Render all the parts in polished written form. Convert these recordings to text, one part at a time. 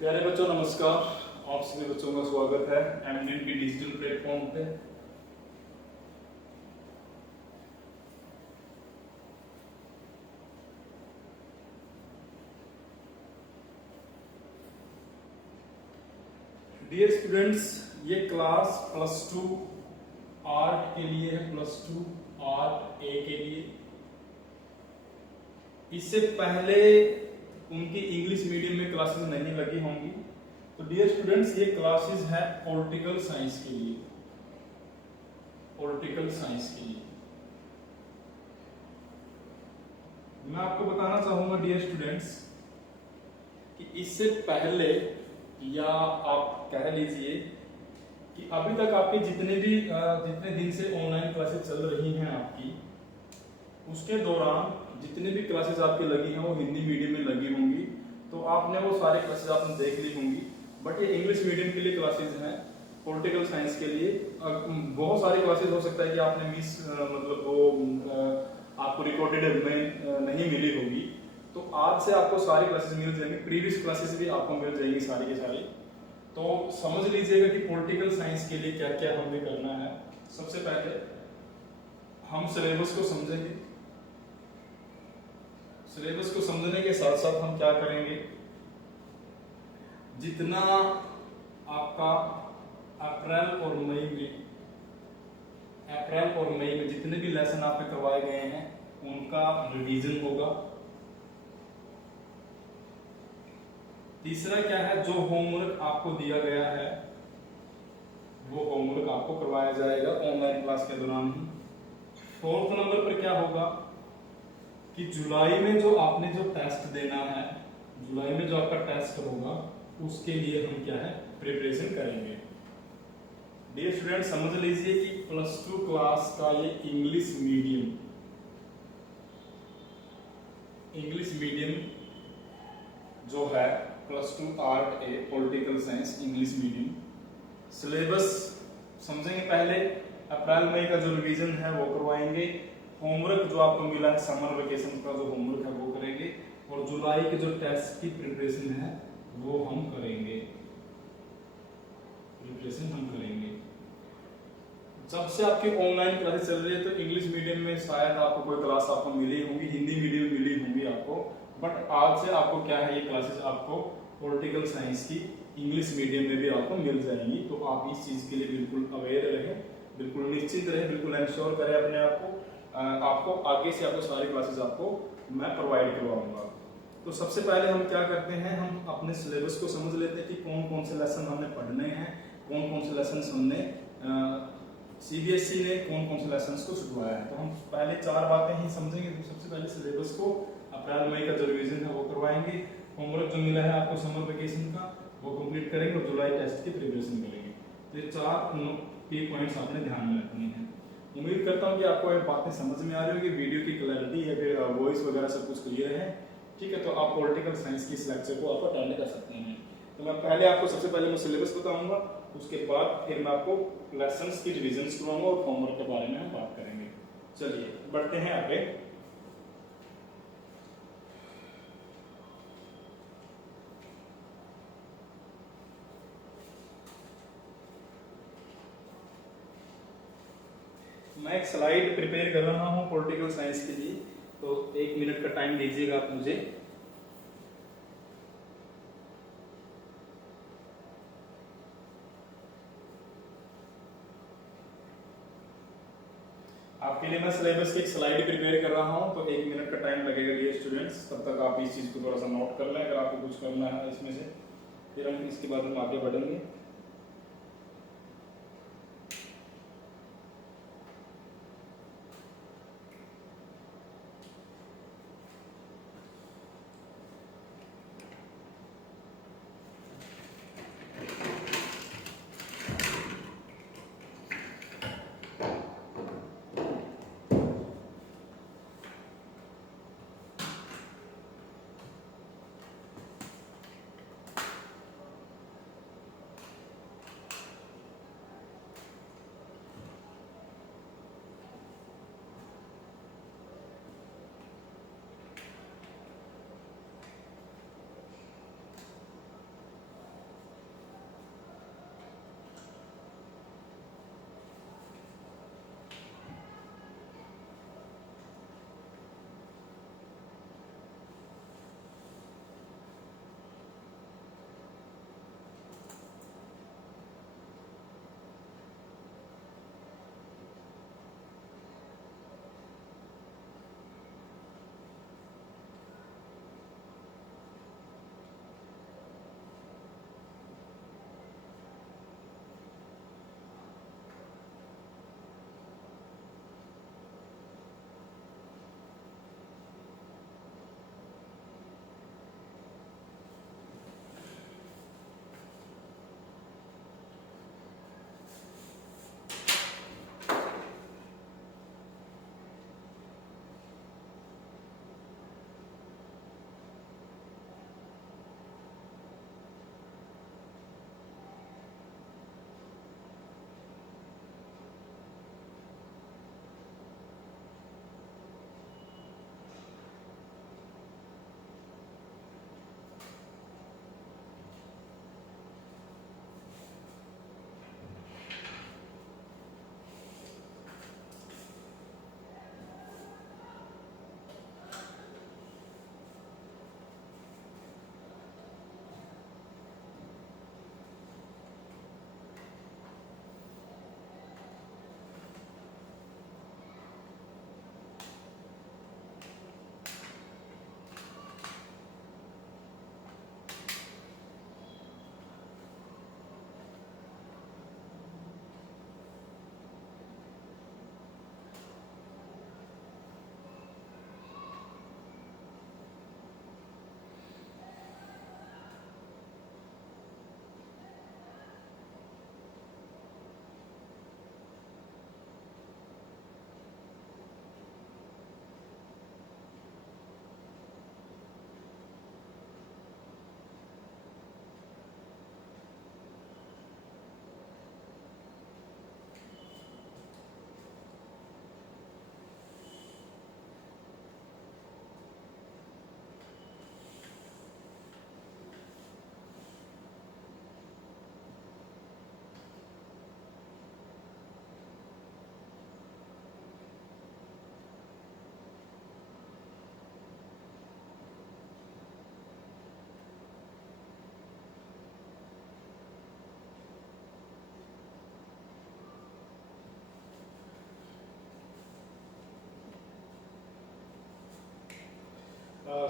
प्यारे बच्चों नमस्कार। आप सभी बच्चों का स्वागत है एमडीएन की डिजिटल प्लेटफॉर्म पे। डियर स्टूडेंट्स, ये क्लास +2 आर्ट के लिए है, +2 आर्ट ए के लिए। इससे पहले उनकी इंग्लिश मीडियम में क्लासेस नहीं लगी होंगी। तो डियर स्टूडेंट्स, ये क्लासेस है पॉलिटिकल साइंस के लिए, पॉलिटिकल साइंस के लिए। मैं आपको बताना चाहूंगा डियर स्टूडेंट्स कि इससे पहले, या आप कह लीजिए कि अभी तक आपके जितने दिन से ऑनलाइन क्लासेस चल रही हैं आपकी, उसके दौरान जितनी भी क्लासेस आपकी लगी हैं वो हिंदी मीडियम में लगी होंगी। तो आपने वो सारी क्लासेस आपने देख ली होंगी। बट ये इंग्लिश मीडियम के लिए क्लासेस हैं, पॉलिटिकल साइंस के लिए। बहुत सारी क्लासेस हो सकता है कि आपने मिस मतलब वो आपको रिकॉर्डेड में नहीं मिली होगी। तो आज से आपको सारी क्लासेस मिल जाएंगी, प्रीवियस क्लासेस भी आपको मिल जाएंगी सारी की सारी। तो समझ लीजिएगा कि पॉलिटिकल साइंस के लिए क्या क्या हमें करना है। सबसे पहले हम सिलेबस को समझेंगे। सिलेबस को समझने के साथ साथ हम क्या करेंगे, जितना आपका अप्रैल और मई में जितने भी लेसन आपके करवाए गए हैं उनका रिवीजन होगा। तीसरा क्या है, जो होमवर्क आपको दिया गया है वो होमवर्क आपको करवाया जाएगा ऑनलाइन क्लास के दौरान ही। फोर्थ नंबर पर क्या होगा कि जुलाई में जो आपने जो टेस्ट देना है, जुलाई में जो आपका टेस्ट होगा उसके लिए हम क्या है प्रिपरेशन करेंगे। डियर स्टूडेंट, समझ लीजिए कि +2 क्लास का ये इंग्लिश मीडियम जो है +2 art a political science English medium, syllabus समझेंगे। पहले अप्रैल मई का जो रिवीजन है वो करवाएंगे। होमवर्क जो आपको मिला है समर वेकेशन का जो होमवर्क है वो करेंगे, और जुलाई के जो टेस्ट की प्रिपरेशन है वो हम करेंगे। जब से आपकी ऑनलाइन क्लासेस चल रही है तो इंग्लिश मीडियम में शायद आपको कोई क्लास आपको मिली होंगी, हिंदी मीडियम मिली होंगी आपको। बट आज से आपको क्या है, ये क्लासेस आपको पॉलिटिकल साइंस की इंग्लिश मीडियम में भी आपको मिल जाएंगी। तो आप इस चीज के लिए बिल्कुल अवेयर रहें, बिल्कुल निश्चित रहें, बिल्कुल इंश्योर करें अपने आप को। आपको आगे से आपको सारी क्लासेस आपको मैं प्रोवाइड करवाऊंगा। तो सबसे पहले हम क्या करते हैं, हम अपने सिलेबस को समझ लेते हैं कि कौन कौन से लेसन हमने पढ़ने हैं, कौन कौन से लेसन हमने सीबीएसई ने कौन कौन से लेसन को छुड़वाया है। तो हम पहले 4 बातें ही समझेंगे। तो सबसे पहले सिलेबस को, अप्रैल मई का जो रिवीजन है वो करवाएंगे, होमवर्क जो मिला है आपको समर वेकेशन का वो कंप्लीट करेंगे, और जुलाई टेस्ट की प्रिपरेशन करेंगे। तो ये 4 की पॉइंट्स आपने ध्यान में रखनी है। उम्मीद करता हूँ कि आपको ये बातें समझ में आ रही होगी, वीडियो की क्लैरिटी या फिर वॉइस वगैरह सब कुछ क्लियर है। ठीक है, तो आप पॉलिटिकल साइंस की इस लेक्चर को आप अटेंड कर सकते हैं। तो मैं पहले आपको सबसे पहले मैं सिलेबस बताऊंगा, उसके बाद फिर मैं आपको लेसन्स की रिविजन्स करवाऊंगा और होमवर्क के बारे में हम बात करेंगे। चलिए बढ़ते हैं आगे। मैं एक स्लाइड प्रिपेयर कर रहा हूं पॉलिटिकल साइंस के लिए, तो 1 मिनट का टाइम दीजिएगा आप मुझे। आपके लिए मैं सिलेबस की एक स्लाइड प्रिपेयर कर रहा हूं, तो 1 मिनट का टाइम लगेगा डियर स्टूडेंट्स। तब तक आप इस चीज को थोड़ा सा नोट कर लें अगर आपको कुछ करना है इसमें से, फिर हम इसके बाद हम आगे बढ़ेंगे।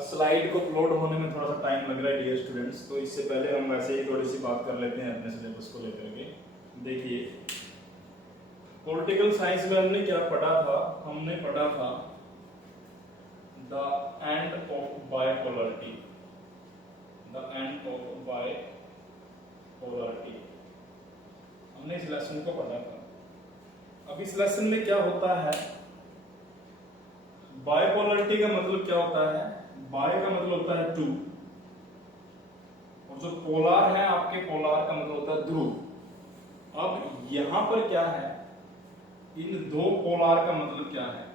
स्लाइड को अपलोड होने में थोड़ा सा टाइम लग रहा है डियर स्टूडेंट्स, तो इससे पहले हम वैसे ही थोड़ी सी बात कर लेते हैं अपने सिलेबस को लेकर के। देखिए पॉलिटिकल साइंस में हमने क्या पढ़ा था, हमने पढ़ा था the end of bipolarity, the end of bipolarity, हमने इस लेसन को पढ़ा था। अब इस लेसन में क्या होता है, बायपोलरिटी का मतलब क्या होता है, बाय का मतलब होता है टू, और जो पोलार है आपके, पोलार का मतलब होता है ध्रुव। अब यहां पर क्या है, इन दो पोलार का मतलब क्या है,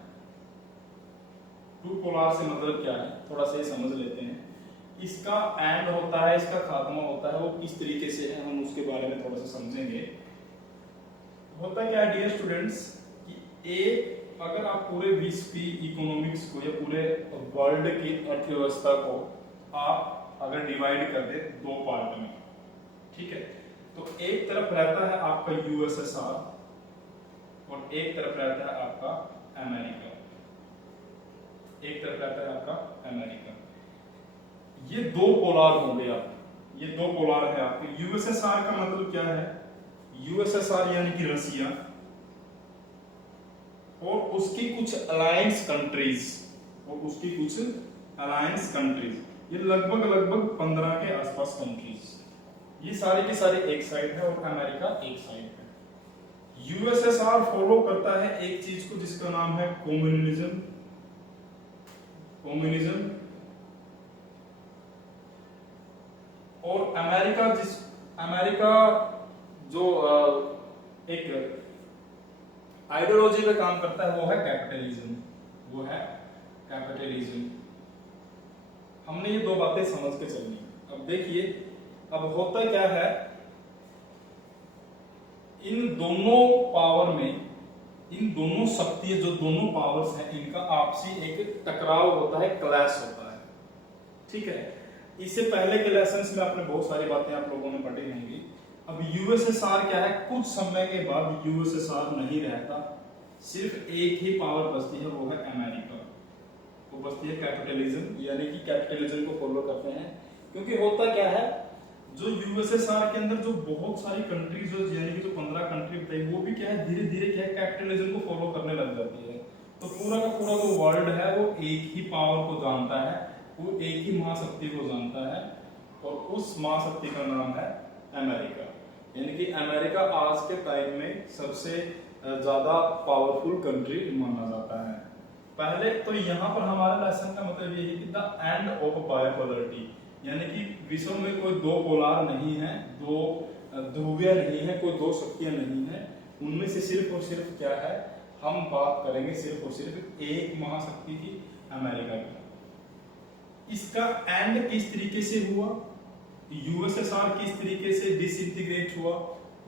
टू पोलार से मतलब क्या है, थोड़ा सा ये समझ लेते हैं। इसका एंड होता है, इसका खात्मा होता है, वो किस तरीके से है हम उसके बारे में थोड़ा सा समझेंगे। होता क्या है डियर स्टूडेंट्स कि एक, अगर आप पूरे विश्व की इकोनॉमिक्स को या पूरे वर्ल्ड की अर्थव्यवस्था को आप अगर डिवाइड कर दे दो पार्ट में, ठीक है, तो एक तरफ रहता है आपका यूएसएसआर और एक तरफ रहता है आपका अमेरिका, एक तरफ रहता है आपका अमेरिका। ये दो पोलार होंगे आप, ये दो पोलार है आपके। यूएसएसआर का मतलब क्या है, यूएसएसआर यानी कि रसिया और उसकी कुछ अलायंस कंट्रीज, और उसकी कुछ अलायंस कंट्रीज, ये लगभग 15 के आसपास कंट्रीज, ये सारी की सारी एक साइड है और अमेरिका एक साइड है। यूएसएसआर फॉलो करता है एक चीज को जिसका नाम है कम्युनिज्म, कम्युनिज्म, और अमेरिका जो एक आइडियोलॉजी पे काम करता है वो है कैपिटलिज्म, वो है कैपिटलिज्म। हमने ये दो बातें समझ के चलनी। अब देखिए, अब होता क्या है, इन दोनों पावर में, इन दोनों शक्ति, जो दोनों पावर्स हैं, इनका आपसी एक टकराव होता है, क्लैश होता है, ठीक है। इससे पहले के लेसन्स में आपने बहुत सारी बातें आप लोगों ने पढ़ी होंगी। अब यूएसएसआर क्या है, कुछ समय के बाद यूएसएसआर नहीं रहता, सिर्फ एक ही पावर बचती है, वो है अमेरिका, वो बचती है कैपिटलिज्म, यानी कि कैपिटलिज्म को फॉलो करते हैं। क्योंकि होता क्या है, जो यूएसएसआर के अंदर जो बहुत सारी कंट्रीज, यानी कि जो 15 कंट्री बताई, वो भी क्या है, धीरे धीरे क्या है, कैपिटलिज्म को फॉलो करने लग जाती है। तो पूरा का पूरा जो वर्ल्ड है वो एक ही पावर को जानता है, वो एक ही महाशक्ति को जानता है, और उस महाशक्ति का नाम है अमेरिका। यानी कि अमेरिका आज के टाइम में सबसे ज्यादा पावरफुल कंट्री माना जाता है। पहले तो यहाँ पर हमारा लेसन का मतलब ये है कि द एंड ऑफ बायपोलरिटी, यानी कि विश्व में कोई दो पोलार नहीं है, दो ध्रुवीय नहीं है, कोई दो शक्तियां नहीं है, उनमें से सिर्फ और सिर्फ क्या है, हम बात करेंगे सिर्फ और सिर्फ एक महाशक्ति की, अमेरिका की। इसका एंड किस तरीके से हुआ, यूएसएसआर किस तरीके से डिसइंटीग्रेट हुआ,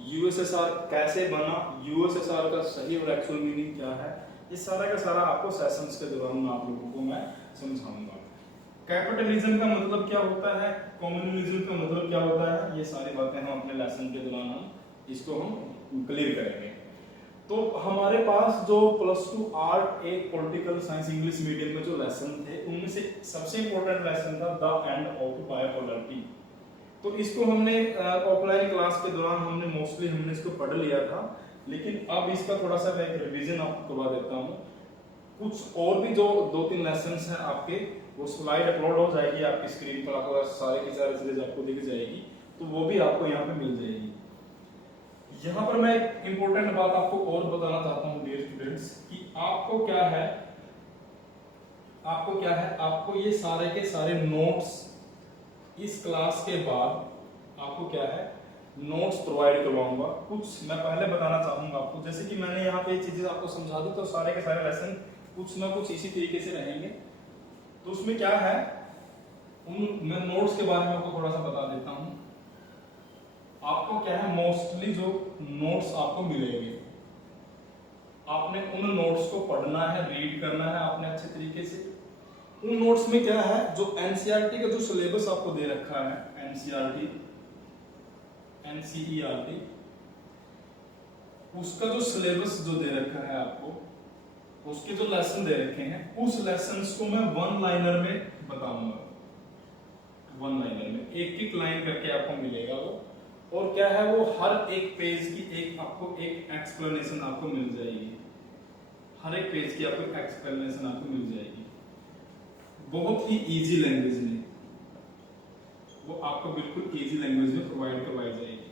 यूएसएसआर कैसे बना, यूएसएसआर का सही और एक्चुअल मीनिंग क्या है, ये सारा का सारा आपको सेशंस के दौरान आप लोगों को मैं समझाऊंगा। कैपिटलिज्म का मतलब क्या होता है, कम्युनिज्म का मतलब क्या होता है, ये सारी बातें हम अपने लेसन के दौरान हम इसको हम क्लियर करेंगे। तो हमारे पास जो +2 आर्ट एक पॉलिटिकल साइंस इंग्लिश मीडियम में जो लेसन थे, उनमें से सबसे इंपॉर्टेंट लेसन था द एंड ऑफ बायपोलरिटी। तो इसको हमने ऑफलाइन क्लास के दौरान हमने मोस्टली हमने इसको पढ़ लिया था, लेकिन अब इसका थोड़ा सा मैं एक रिवीजन आपको करवा देता हूँ। कुछ और भी जो 2-3 लेसन्स हैं आपके, वो स्लाइड अपलोड हो जाएगी आपकी स्क्रीन पर, आपको सारे की सारी चीजें आपको दिख जाएगी, तो वो भी आपको यहाँ पे मिल जाएगी। यहाँ पर मैं एक इंपॉर्टेंट बात आपको और बताना चाहता हूँ डियर स्टूडेंट्स, कि आपको क्या है, आपको ये सारे के सारे नोट्स इस क्लास के बाद आपको क्या है, नोट्स प्रोवाइड करवाऊंगा। कुछ मैं पहले बताना चाहूंगा आपको, जैसे कि मैंने यहाँ पे चीजें आपको समझा दी, तो सारे के सारे लेसन कुछ ना कुछ इसी तरीके से रहेंगे। तो उसमें क्या है, मैं नोट्स के बारे में आपको थोड़ा सा बता देता हूँ। आपको क्या है, मोस्टली जो नोट्स आपको मिलेंगे, आपने उन नोट्स को पढ़ना है, रीड करना है आपने अच्छे तरीके से। उन नोट्स में क्या है, जो एनसीईआरटी का जो सिलेबस आपको दे रखा है, एनसीईआरटी उसका जो सिलेबस जो दे रखा है आपको, उसके जो लेसन दे रखे हैं उस लेसन को मैं वन लाइनर में बताऊंगा। वन लाइनर में एक एक लाइन करके आपको मिलेगा वो, और क्या है वो हर एक पेज की एक आपको एक एक्सप्लेनेशन आपको मिल जाएगी। हर एक पेज की आपको एक्सप्लेनेशन आपको मिल जाएगी बहुत ही इजी लैंग्वेज में, वो आपको बिल्कुल इजी लैंग्वेज में प्रोवाइड करवाई जाएगी।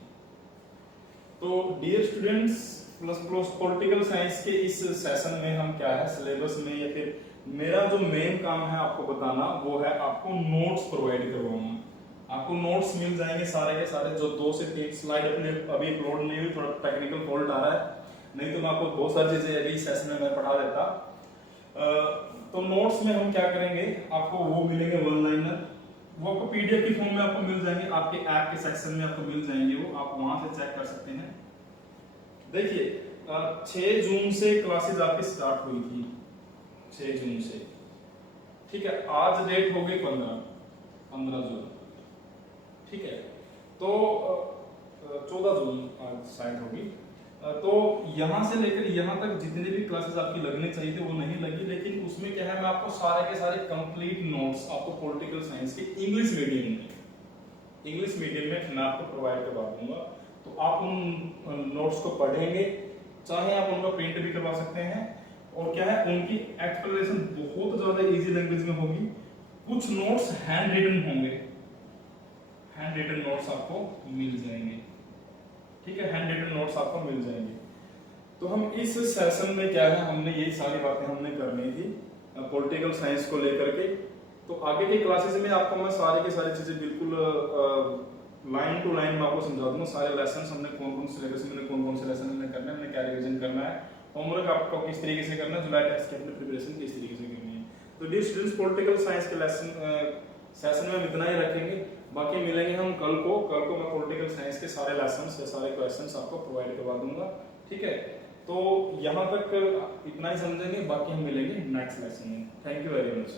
तो dear students, plus political science के इस सेशन में हम क्या है सिलेबस में या फिर मेरा जो मेन काम है आपको बताना वो है आपको नोट्स प्रोवाइड करवाना। आपको नोट्स मिल जाएंगे सारे के सारे, जो 2 से 3 स्लाइड अपने अभी अपलोड नहीं हुई, थोड़ा टेक्निकल फॉल्ट आ रहा है, नहीं तो मैं आपको बहुत सारी चीजें अभी सेशन में मैं पढ़ा देता। तो नोट्स में हम क्या करेंगे, आपको वो मिलेंगे वन लाइनर, वो आपको पीडीएफ की फॉर्म में आपको मिल जाएंगे, आपके ऐप के सेक्शन में आपको मिल जाएंगे, वो आप वहां से चेक कर सकते हैं। देखिए 6 जून से क्लासेस आपकी स्टार्ट हुई थी, 6 जून से, ठीक है। आज डेट हो गई 15 जून, ठीक है। तो 14 जून आज शायद होगी। तो यहां से लेकर यहां तक जितने भी क्लासेस आपकी लगने चाहिए थे वो नहीं लगी, लेकिन उसमें क्या है मैं आपको सारे के सारे कंप्लीट नोट्स आपको पॉलिटिकल साइंस के इंग्लिश मीडियम में मैं आपको प्रोवाइड करवा दूंगा। तो आप उन नोट्स को पढ़ेंगे, चाहे आप उनका प्रिंट भी करवा सकते हैं, और क्या है उनकी एक्सप्लेनेशन बहुत ज्यादा इजी लैंग्वेज में होगी। कुछ नोट्स हैंड रिटन होंगे, हैंड रिटन नोट्स आपको मिल जाएंगे, ठीक है, हैंड रिटन नोट्स आपको मिल जाएंगे। तो हम इस सेशन में क्या है हमने यही सारी बातें हमने करनी थी पॉलिटिकल साइंस को लेकर के। तो आगे के क्लासेस में आपको मैं सारी की सारी चीजें बिल्कुल लाइन टू लाइन में आपको समझा दूंगा, सारे लेसन हमने कौन कौन से सिलेबस में कौन कौन से लेसन हमने करना है, हमने क्या रिवीजन करना है, होमवर्क आपको किस तरीके से करना है, जुलाई टेस्ट की अपनी प्रिपरेशन किस तरीके से करनी है। तो डियर स्टूडेंट्स, पॉलिटिकल साइंस के सेशन में हम इतना ही रखेंगे, बाकी मिलेंगे हम कल को मैं पॉलिटिकल साइंस के सारे लेसन्स या सारे क्वेश्चंस आपको प्रोवाइड करवा दूंगा, ठीक है। तो यहाँ तक इतना ही समझेंगे, बाकी हम मिलेंगे नेक्स्ट लेसन में। Thank you very much.